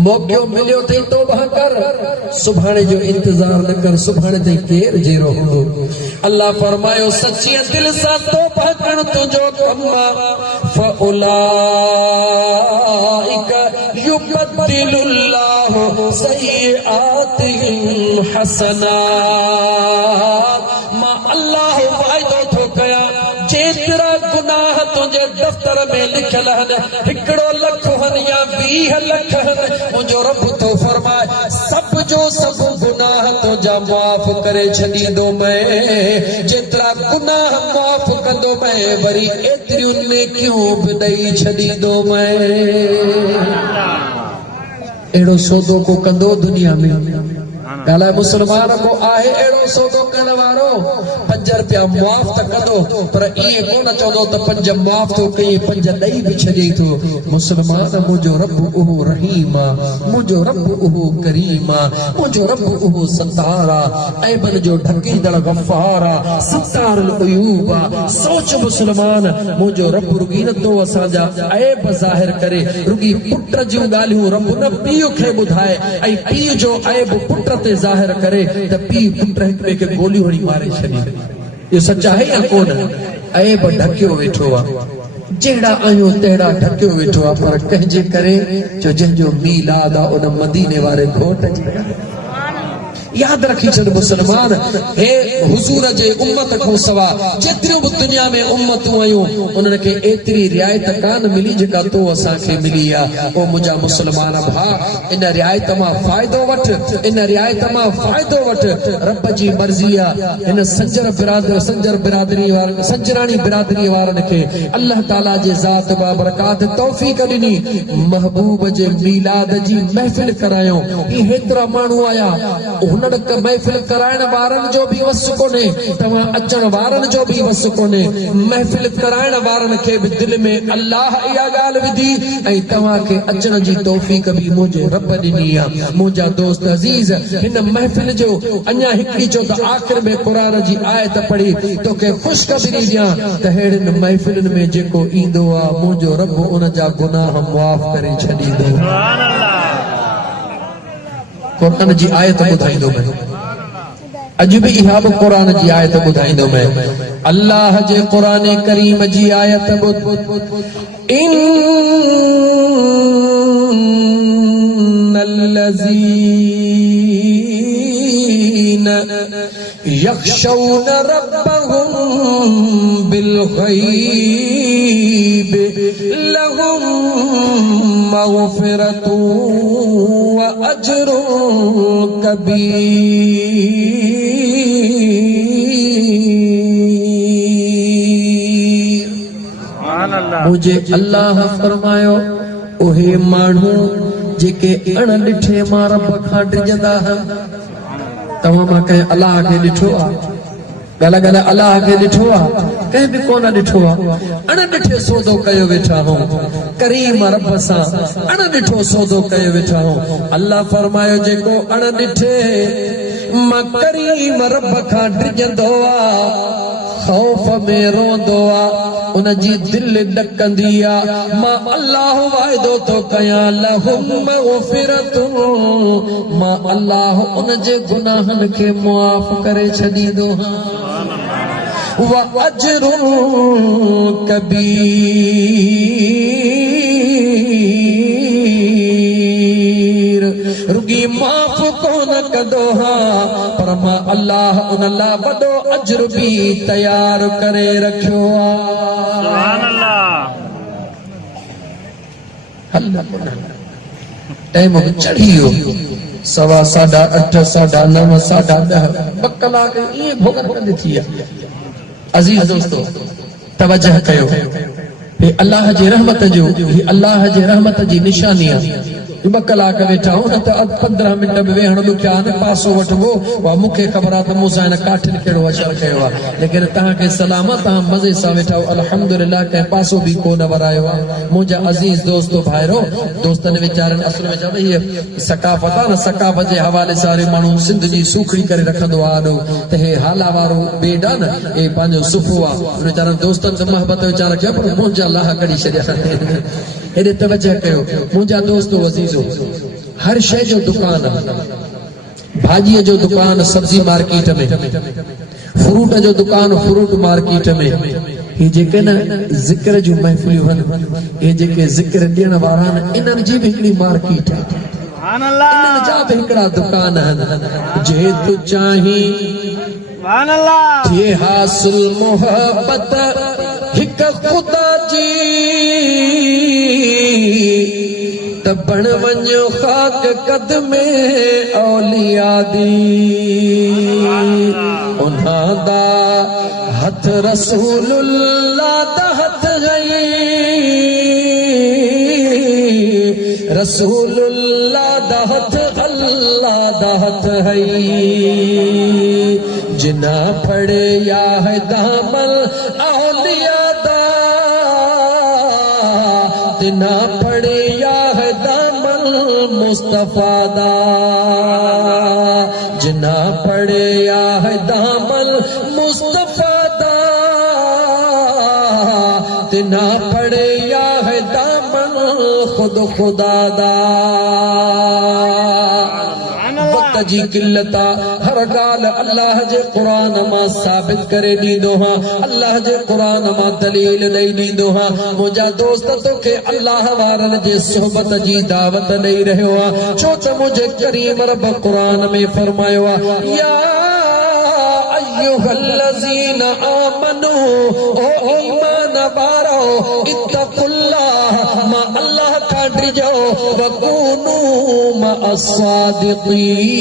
मौको मिलियो थी तौबा कर, सुभाणे जो इंतजार न कर, सुभाणे ताईं केर जेरो हूंदो। अल्लाह फरमायो सच्ची दिल सां तौबा करण तुंहिंजो कम आ, फउलाइका युबद्दिलुल्लाहु सय्यिआतिहिम हसनात, मां अल्लाह वाइदो थो कयां जेतिरा गुनाह तुंहिंजे दफ्तर में लिखियल आहिनि, 1 लख हनि या 20 लख हनि, मुंहिंजो रब थो फरमाए सब जो सब गुनाह तुंहिंजा माफ़ करे छॾींदो मैं, जेतिरा गुनाह माफ़ कंदो मैं वरी एतिरियुनि में क्यों बि ॾेई छॾींदो मैं। अहिड़ो सौदो को कंदो दुनिया में? ॻाल्हाए मुसलमान को आहे अहिड़ो सौदो करण वारो? 5 रुपया मुआफ़ त कंदो, पर ईअं कोन चवंदो त 5 मुआफ़ थो कई 5 ॾेई बि छॾे थो। मुसलमान मुंहिंजो रब उहो रहीम आ, मुंहिंजो रब उहो करीम आ, मुंहिंजो रब उहो सत्तार आ, ऐबन जो ढकींदड़ गफ़ार आ, सत्तारुल उयूब आ। सोच मुसलमान, मुंहिंजो रब रुगी नथो असांजा ऐब ज़ाहिर करे, रुगी पुट जूं ॻाल्हियूं रब न पीउ खे ॿुधाए, ऐं पीउ जो ऐब पुट ते ज़ाहिर करे त पीउ पुट हिक ॿिए खे गोलियूं हणी मारे छॾे। इहो सच आहे या कोन? ऐब ढकियो वेठो आहे, जहिड़ा आहियूं तहिड़ा ढकियो वेठो आहे, पर कंहिंजे करे जो जंहिंजो मीलाद आहे उन मदीने वारे घोट जी। याद रखी छॾ मुसलमान, हे हुजूर जे उम्मत खां सवा जेतिरियूं बि दुनिया में उम्मतूं आहियूं उन्हनि खे एतिरी रिआयत कान मिली जेका तो असांखे मिली आहे। ओ मुंहिंजा मुसलमान भाउ, इन रिआयत मां फ़ाइदो वठ, इन रिआयत मां फ़ाइदो वठ। रब जी मर्ज़ी आहे हिन संजराणी बिरादरी वारनि खे अल्लाह ताला जे ज़ात बाबरकात तौफ़ीक़ ॾिनी, महबूब जे मीलाद जी महफ़िल करायो। हे हेतिरा माण्हू आया, हुनड़ महफ़िल कराइण वारनि जो भी वस कोन्हे, तव्हां अचण वारनि जो भी वस कोन्हे। महफ़िल कराइण वारनि खे भी दिल में अल्लाह इहा ॻाल्हि विधी ऐं तव्हांखे अचण जी तौफ़ीक़ भी मुंहिंजे रब ॾिनी आहे। मुंहिंजा दोस्त अज़ीज़, हिन महफ़िल जो अञा हिकिड़ी चो त आख़िर में क़ुरान जी आयत पढ़ी तोखे ख़ुशख़बरी ॾियां त अहिड़ियुनि महफ़िलुनि में जेको ईंदो आहे मुंहिंजो रब उन जा गुनाह मुआफ़ करे छॾींदो। क़ुरान जी आयत ॿुधाईंदो मैं, अॼु बि इहा बि क़ुरान जी आयत ॿुधाईंदो मैं। अल्लाह जे क़ुरान करीम जी आयत ॿुध, इन्नल्लज़ीन यख़शौन रब्बहुम बिलग़ैब लहुम मग़फ़िरतुन व अज्रुन कबीर। मुझे अल्लाह फरमायो उहे माण्हू जेके अण ॾिठे मां रब खां डिॼंदा आहिनि। तव्हां मां कंहिं अलाह खे ॾिठो आहे? गल अलाह खे ॾिठो आहे? कंहिं बि कोन ॾिठो आहे। अण ॾिठे सौदो कयो वेठा हो, करीम रब सां अण ॾिठो सौदो कयो वेठा हो। अल्लाह फरमायो जेको अण ॾिठे मां करीम रब खां डिॼंदो आहे, ख़ौफ़ में रोंदो आहे, उन जी दिल ॾकंदी आहे, मां अल्लाह वाइदो थो कयां लहुम मग़फ़िरतुन, मां अल्लाह उन जे गुनाहनि खे मुआफ़ करे छॾींदो व अज्रुन कबीर। रुगी माफ़ कोन कंदो पर मां अल्लाह उन लाइ वॾो अज्र भी तयार करे रखियो आहे। टाइम चढ़ी वियो, 8:15, 8:30, 9:10, 2 कलाक ईअं भोगन कंदी थी आहे। अज़ीज़ दोस्तो तवजह कयो, हे अल्लाह जी रहमत जो, हे अल्लाह जी रहमत जी निशानी आहे। 2 कलाक वेठा हो न त 15 मिंट में वेहण ॾुखिया न, पासो वठबो वा मूंखे ख़बर आहे त मूंसां हिन काठिन कहिड़ो अचर कयो आहे, लेकिन तव्हांखे सलामत, तव्हां मज़े सां वेठा हो, अल्हम्दुलिल्लाह, कंहिं पासो बि कोन वरायो आहे। मुंहिंजा अज़ीज़ दोस्तो भाइरो, दोस्तनि वीचारनि असल में चवंदा हीअ सकाफ़त आहे न, सकाफ़त जे हवाले सां माण्हू सिंध जी सूखड़ी करे रखंदो आहे त हे हाला वारो बेड आहे न, हे पंहिंजो सुफ़ो आहे। वीचारनि दोस्तनि त मोहबत वीचारा कयो पर मुंहिंजा लाह कढी छॾिया। हेॾे तवजह कयो मुंहिंजा दोस्तो अज़ीज़ो, हर शइ जो दुकान आहे, भाॼीअ जो दुकान सब्जी मार्केट में, फ्रूट जो दुकान फ्रूट मार्केट में। हे जेके न ज़िक्र जूं महफ़िलियूं आहिनि, हे जेके ज़िक्र ॾियण वारा आहिनि, इन्हनि जी बि हिकिड़ी मार्केट आहे, इन्हनि जा बि हिकिड़ा दुकान आहिनि। जे तूं चाहीं थिए हासिल मोहबत हिक ख़ुदा जी, त बण वञो ख़ाक क़दमे औलिया दी। उन्हां दा हथ रसूलुल्लाह दा हथ गई, रसूलुल्लाह दा हथ अल्लाह दा हथ है। जिना फड़े या है दामन औलिया दा, जिना फड़े या है दामन मुस्तफा दा, जिना फड़े या है दामन मुस्तफा दा, तिना फड़े या है दामन खुद खुदा दा। वक्त जी किल्लता हर गाल अल्लाह जे कुरान मां साबित करे ॾींदो हां, अल्लाह जे कुरान मां दलील ॾेई ॾींदो हां। मुंहिंजा दोस्त तोखे अल्लाह वारनि जे सोहबत जी दावत ॾेई रहियो आहे, छो त मुंहिंजे करीम रब कुरान में फरमायो आहे, या अय्युहल्लज़ीन आमनू, ओ ईमान वारो, इत्तक़ुल्लाह, मां अल्लाह का डिजो, वकूनू मा अस्सादिक़ीन।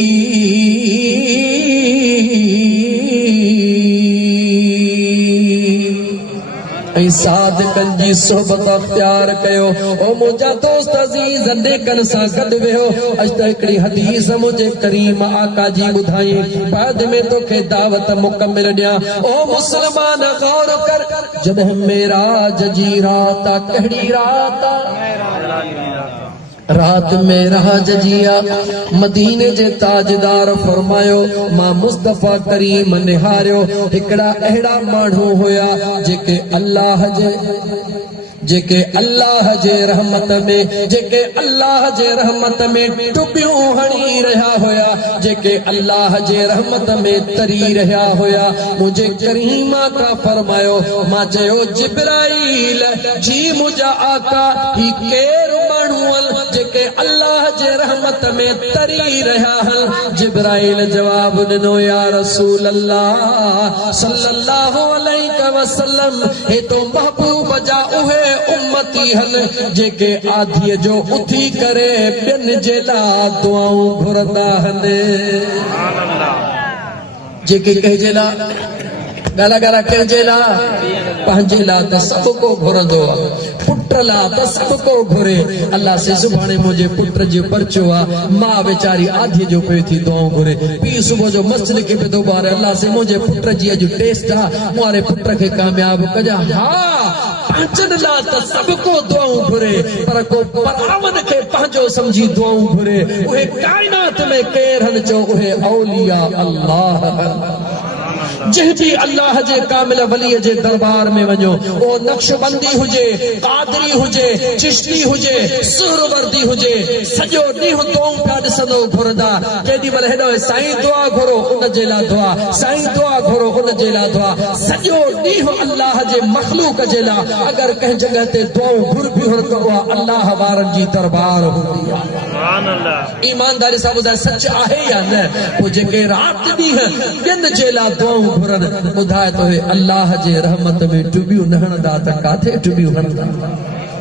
ऐं सादिकनि जी सोबत अख्तियार कयो। ओ मुंहिंजा दोस्त अज़ीज़ नेकनि सां गॾु वेहो। अॼु त हिकिड़ी हदीस मुंहिंजे करीम आका जी ॿुधाई, बाद में तोखे दावत मुकमिल ॾियां। ओ मुसलमान गौर कर, जॾहिं मेराज जी रात आ, कहिड़ी रात आ? रात में राज जिया मदीने जे ताजदार फरमायो, मां मुस्तफा करीम निहारियो हिकड़ा अहिड़ा माण्हू हुया जेके अल्लाह जे रहमत में टुबियूं हणी रहा होया, जेके अल्लाह जे रहमत में तरी रहा होया। मुझे करीमा का फरमायो, मां चयो जिब्राइल जी मुझा आका ही केर माण्हू जेके अल्लाह जे रहमत में तरी रहा हल। जिब्राइल जवाब ॾिनो, या रसूल अल्लाह सल्लल्लाहु अलैहि वसल्लम, हे तो महबूब जा उहे उम्मती हल जेके आधीअ जो उथी करे ॿियनि जे लाइ दुआऊं घुरंदा आहिनि। जेके कंहिंजे लाइ गाला गाला कंहिंजे लाइ, पंहिंजे लाइ त सभ को घुरंदो आहे, पुट लाइ त सभ को घुरे। अल्लाह से सुभाणे मुंहिंजे पुट जो पर्चो आहे, मां वेचारी आधीअ जो पियो थी दुआऊं घुरे, पीउ सुबुह जो मस्जिद खे पियो थो ॿारे, अल्लाह से मुंहिंजे पुट जी अॼु टेस्ट आहे, मूं वारे पुट खे कामयाब कजां। हा, पंहिंजनि लाइ त सभ को दुआऊं घुरे, पर को परावन खे पंहिंजो समझी दुआऊं घुरे। उहे काइनात में केर आहिनि, चओ उहे औलिया अल्लाह। जंहिं बि अल्लाह जे कामिल वलीअ जे दरबार में वञो, ओ नक्शबंदी हुजे, कादरी हुजे, चिश्ती हुजे, सुहरवर्दी हुजे, सॼो ॾींहुं दुआऊं पिया ॾिसंदो घुरंदा। केॾी महिल हेॾो साईं दुआ घुरो उन जे लाइ दुआ, साईं दुआ घुरो उन जे लाइ दुआ, सॼो ॾींहुं अल्लाह जे मखलूक जे लाइ। अगरि कंहिं जॻह ते दुआऊं घुर बि हुर त उहा अल्लाह वारनि जी दरबार हूंदी आहे। ईमानदारी सां ॿुधाए, सच आहे या न? पोइ जेके राति ॾींहुं ॿियनि जे लाइ दुआऊं घुरनि, ॿुधाए तो हे अल्लाह जे रहमत में टुबियूं न हणंदा त काथे टुबियूं हणंदा?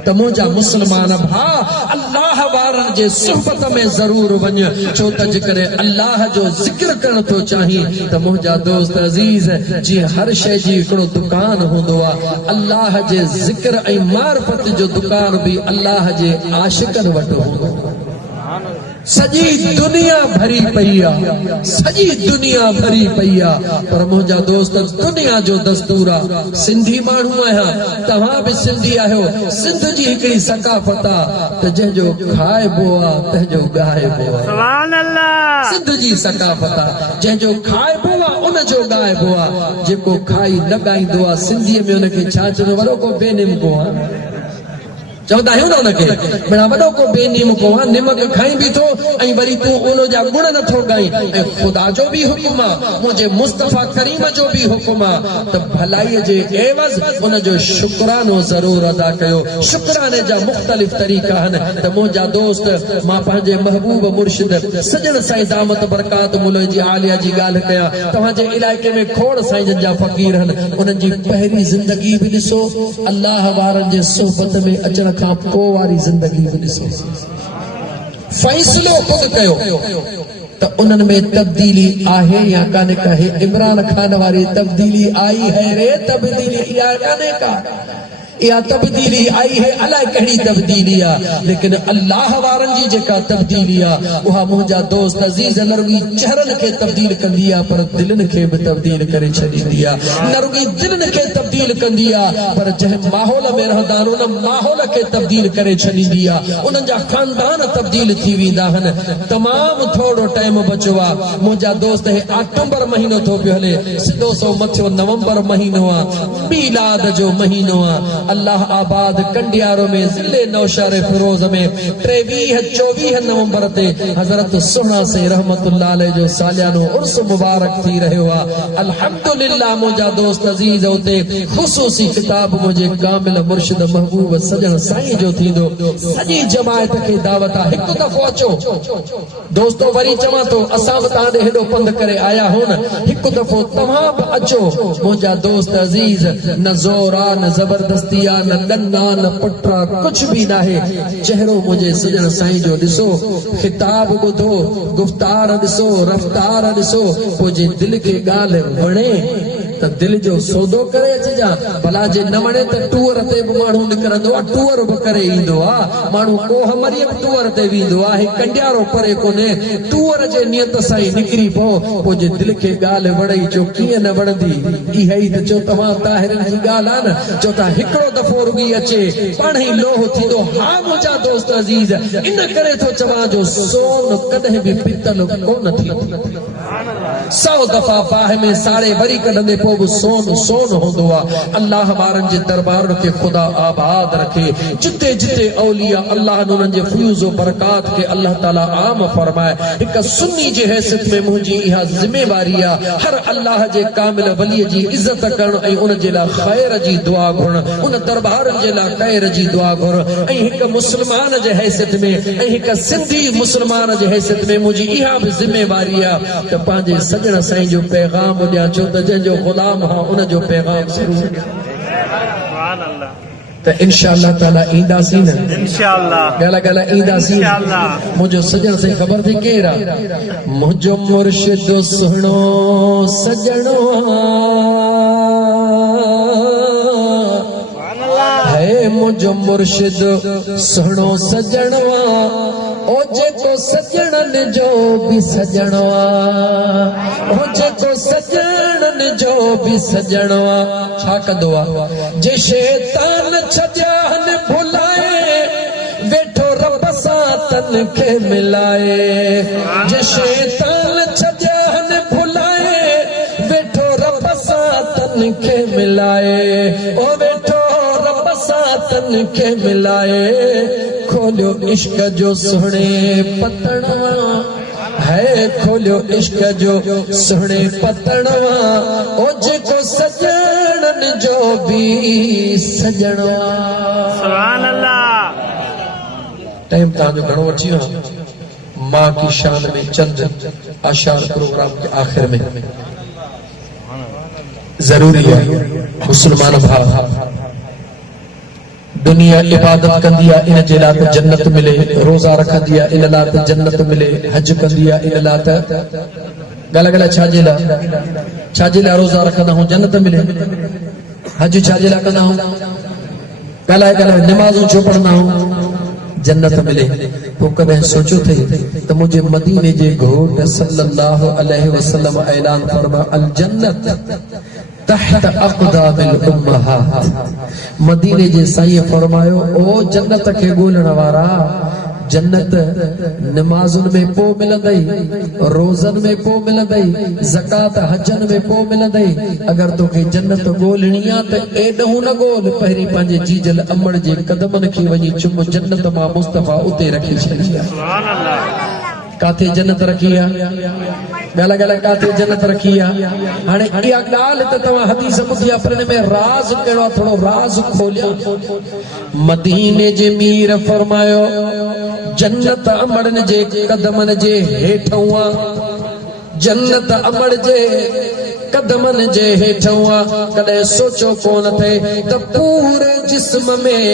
त मुंहिंजा मुस्लमान भाउ, अल्लाह वारनि जे सुहबत में ज़रूर वञ, छो त जेकॾहिं अल्लाह जो ज़िक्र करण थो चाहीं त मुंहिंजा दोस्त अज़ीज़, जीअं हर शइ जी हिकिड़ो दुकान हूंदो आहे, अल्लाह जे ज़िक्र ऐं मार्फत जो दुकान बि अल्लाह जे आशिकनि वटि हूंदो। सॼी दुनिया भरी पई आहे, सॼी दुनिया भरी पई आहे, पर मुंहिंजा दोस्त दुनिया जो दस्तूर आहे। सिंधी माण्हू आहियां, तव्हां बि सिंधी आहियो। सिंध जी हिकिड़ी सकाफ़त आहे त जंहिंजो खाइबो आहे तंहिंजो ॻाइबो आहे। सुभान अल्लाह। सिंध जी सकाफ़त आहे, जंहिंजो खाइबो आहे उनजो ॻाइबो आहे। जेको खाई न ॻाईंदो आहे, सिंधीअ में उनखे छा चवंदो? वॾो को बेनिमको आहे, चवंदा आहियूं न हुनखे, बिना वॾो को बेनिमको आहे। निमक खाई बि थो ऐं वरी तूं उन जा गुण नथो ॻाई। ऐं ख़ुदा जो बि हुकुम आहे, मुंहिंजे मुस्तफा करीम जो बि हुकुम आहे त भलाईअ जे एवज़ उनजो शुक्रानो ज़रूर अदा कयो। शुक्राने जा मुख़्तलिफ़ तरीक़ा आहिनि। त मुंहिंजा दोस्त, मां पंहिंजे महबूब मुर्शिद सजण साईं दामत बरकात मुल्ह जी आलिया जी ॻाल्हि कयां। तव्हांजे इलाइक़े में खोड़ साईं जा फ़क़ीर आहिनि, उन्हनि जी पहिरीं ज़िंदगी बि ॾिसो, अल्लाह वारनि जे सोबत में अचण खां पोइ वारी ज़िंदगी बि ॾिसो। फ़ैसिलो ख़ुदि कयो त उन्हनि में तब्दीली आहे या कान्हे का। इमरान खान वारी तब्दीली आई है रे, तब्दीली इहा कान्हे का, इहा तब्दीली आई है, अलाए कहिड़ी तब्दीली आहे, लेकिन अल्लाह वारनि जी जेका तब्दीली आहे उहा मुंहिंजा दोस्त अज़ीज़ न रुॻी चेहरनि खे तब्दील कंदी आहे, पर दिलनि खे बि तब्दील करे छॾींदी आहे। न रुॻी दिलनि खे तब्दील कंदी आहे, पर जंहिं माहौल में रहंदा आहिनि उन माहौल खे तब्दील करे छॾींदी आहे। उन्हनि जा ख़ानदान तब्दील थी वेंदा आहिनि। तमामु थोरो टाइम बचियो आहे। मुंहिंजा दोस्त, हे अक्टूबर महीनो थो पियो हले, सिधो सो मथियो नवंबर महीनो आहे, मीलाद जो महीनो आहे। अल्लाह आबाद कंडियारो में ज़िले नौशहर फिरोज में 23-24 नवंबर ते हज़रत सुहना से रहमतुल्लाह अलैह जो सालियानो उर्स मुबारक थी रहियो आहे। अल्हम्दुलिल्लाह मुंहिंजा दोस्त अज़ीज़, उते ख़ुसूसी किताब मुंहिंजे कामिल मुर्शिद महबूब सजण साईं जो थींदो। सॼी जमायत खे दावत आहे, हिकु दफ़ो अचो दोस्तो। वरी चवां थो, असां बि तव्हां ॾे हेॾो पंधु करे आया हो न, हिकु दफ़ो तव्हां बि अचो। मुंहिंजा दोस्त अज़ीज़, न ज़ोर आहे, न ज़बरदस्ती, न गन्ना, न पुटरा, कुछ भी ना है। चेहरो मुझे सजन साईं जो ॾिसो, खिताब ॿुधो, गुफ्तार ॾिसो, रफ्तार ॾिसो, पोइ जे दिल खे ॻाल्हि वणे त दिल जो सौदो करे अचजा भला जे न वणे त टूअर ते बि माण्हू निकिरंदो आहे टूअर बि करे ईंदो आहे माण्हू कोह मरी बि टूअर ते वेंदो आहे कंडियारो परे कोन्हे टूअर जे नियत सां ई निकिरी पोइ जे दिल खे ॻाल्हि वणई चो कीअं न वणंदी इहा ई त चो तव्हां ताहिरनि जी ॻाल्हि आहे न चो था हिकिड़ो दफ़ो रुॻी अचे पाण ई लोह थींदो हा मुंहिंजा दोस्त अज़ीज़ इन करे थो चवां जो सोन कॾहिं बि पितल कोन थींदो 100 दफ़ा बाह में साड़े वरी कढंदे पोइ बि सोन सोन हूंदो आहे अल्लाह वारनि जे दरबार खे ख़ुदा आबाद रखे जिते जिते औलिया अल्लाह उन्हनि जे फ्यूज़ व बरकात खे अल्लाह ताला आम फरमाए हिक सुन्नी जे हैसियत में मुंहिंजी इहा ज़िमेवारी आहे हर अल्लाह जे कामिल वलीअ जी इज़त करणु ऐं उन जे लाइ ख़ैर जी दुआ घुरणु उन दरबारनि जे लाइ ख़ैर जी दुआ घुरणु ऐं हिक मुस्लमान जे हैसियत में ऐं हिक सिंधी मुस्लमान जे हैसियत में मुंहिंजी इहा बि ज़िमेवारी आहे त पंहिंजे सजण साईं जो पैगाम ॾियां छो त जंहिंजो ग़ुलाम हा उन जो पैगाम ज़रूर त इंशाअल्लाह ताला ईंदासीं न इंशाअल्लाह ॻाल्हि ईंदासीं इंशाअल्लाह मुंहिंजो सजण साईं ख़बर थी केरु आहे मुंहिंजो मुर्शिद सुहिणो सजणो है मुंहिंजो मुर्शिद सुहिणो सजणो ओ जेको सजणनि जो बि सजणो ओ जेको सजणनि जो बि सजणो छा कंदो आहे जे शैतान छॾियान भुलाए वेठो रब सां तन खे मिलाए जे शैतान छॾियान भुलाए वेठो रब सां तन खे मिलाए ओ वेठो रब सां तन खे मिलाए खोलियो इश्क जो सुहिणे पतणवा है खोलियो इश्क जो सुहिणे पतणवा ओ जेको सजणनि जो बि सजणवा सुभान अल्लाह टाइम तव्हांजो घणो अची वियो मां की शान में चंद आशार प्रोग्राम के आखिर में जरूरी है मुसलमान भाव दुनिया इबादत कंदी आहे इन जे लाइ त जन्नत मिले रोज़ा रखंदी आहे इन लाइ त जन्नत मिले हज कंदी आहे इन लाइ त ॻाल्हि छाजे लाइ रोज़ा रखंदा आहियूं जन्नत मिले हज छाजे लाइ कंदा आहियूं ॻाल्हाए निमाज़ूं छो पढ़ंदा आहियूं जन्नत मिले पोइ कॾहिं सोचो अथई त मुंहिंजे मदीने जे घोट सल्लल्लाहु अलैहि वसल्लम ऐलान फरमा अल जन्नत तहत अक़दामिल उम्महात मदीने जे साईं फरमायो ओ जन्नत खे ॻोल्हण वारा जन्नत नमाज़ुन में पो मिलंदई रोज़न में पो मिलंदई ज़कात हजन में पो मिलंदई अगर तोखे जन्नत ॻोल्हणी आहे त एॾो न ॻोल्ह पहिरीं पंहिंजे जीजल अमड़ जे कदमनि खे वञी चुम जन्नत मां मुस्तफ़ा उते रखी छॾी आहे सुभान अल्लाह काथे जन्नत रखी आहे ॻाल्हि काथे जन्नत रखी आहे हाणे इहा ॻाल्हि त तव्हां हदीस ॿुधी आहे पर हिन में राज़ कहिड़ो आहे थोरो राज़ खोलियो मदीने जे मीर फरमायो जन्नत अमड़नि जे कदमनि जे हेठों आहे जन्नत अमड़ जे कदमनि जे हेठों आहे कॾहिं सोचो कोन थे त पूरे जिस्म में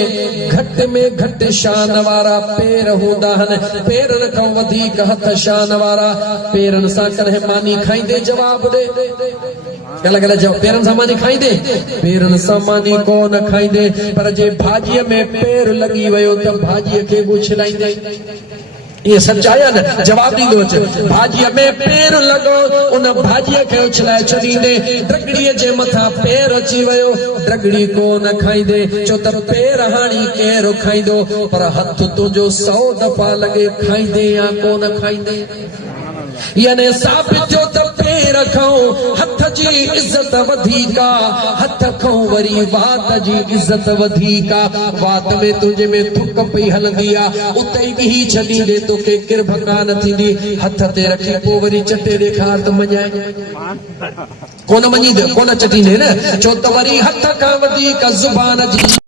घटि शान वारा पेर हूंदा आहिनि पेरनि खां वधीक हथ शान वारा पेरनि सां कॾहिं मानी खाईंदे जवाब ॾे पेरनि सां मानी खाईंदे पेरनि सां मानी कोन खाईंदे पर जे भाॼीअ में पेर लॻी वियो त भाॼीअ खे उछलाईंदे ये सच्चाई है जवाब ॾींदो अचे भाॼीअ में पेर लॻो उन भाॼीअ खे उछलाए छॾींदे ड्रगड़ीअ जे मथां पेर अची वियो ड्रगड़ी कोन खाईंदे छो त पेर हाणी केरु खाईंदो पर हथ तुंहिंजो 100 दफ़ा लॻे खाईंदे या कोन खाईंदे यानी साबित थियो त पेर खां हथ जी इज़त वधीक हथ खां वरी वात जी इज़त वधीक वात में तुंहिंजे में थुक पई हलंदी आहे उते ई छॾींदे तोखे किरभ कान थींदी हथ ते रखी पोइ वरी चटे ॾेखार त मञाए कोन मञींदे कोन चटींदे न छो त वरी हथ खां वधीक ज़ुबान जी